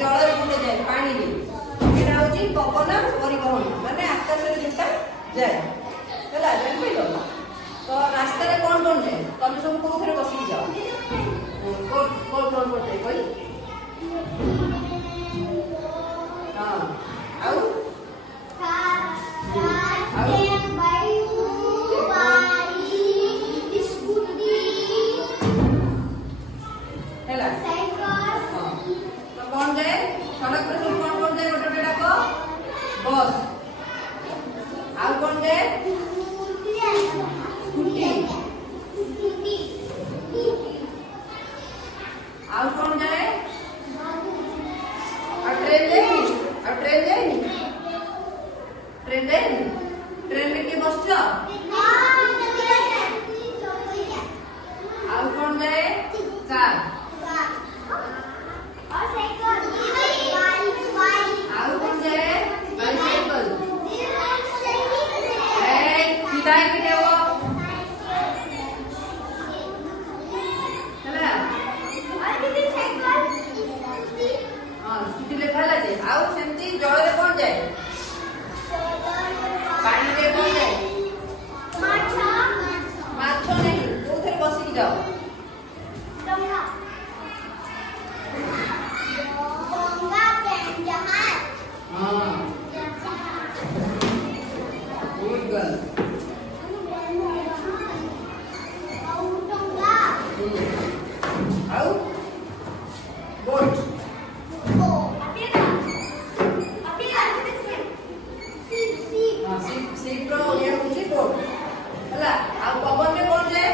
जल कोटे जाए पानी ये हूँ पवन परिवहन माने आकाश में जोटा जाए है तो रास्ता कौन कौन जाए तुम सब कौन थे बस जाओ कौन कौन करते कोई हाँ आउ कौन जाए सड़क पर सब कौन कौन जाए गोटे डाक बस आउ कौन जाए स्कूटी आउ कौन जाए ट्रेन जाए ट्रेन में किए बस आउ कौन जाए कार आउ कौन जाए बाइसाइकल स्कूटी लिखा आउ सेमती जल कौन जाए पानी रे कौन जाए माछ नहीं जो थे बसिक जाओ गुड गर्ल आउ बोट सीट रो ये होची बोट हला आ पवन में कौन जाए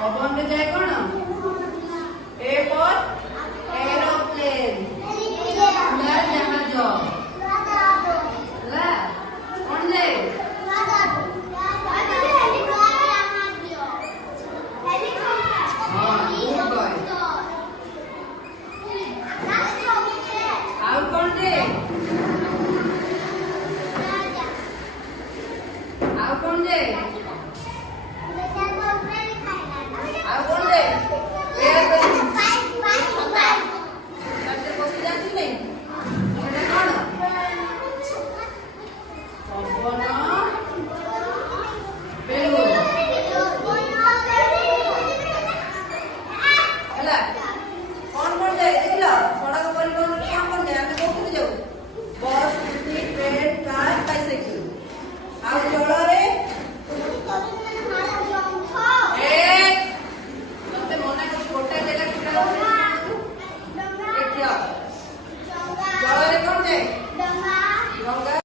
पवन में जाए कौन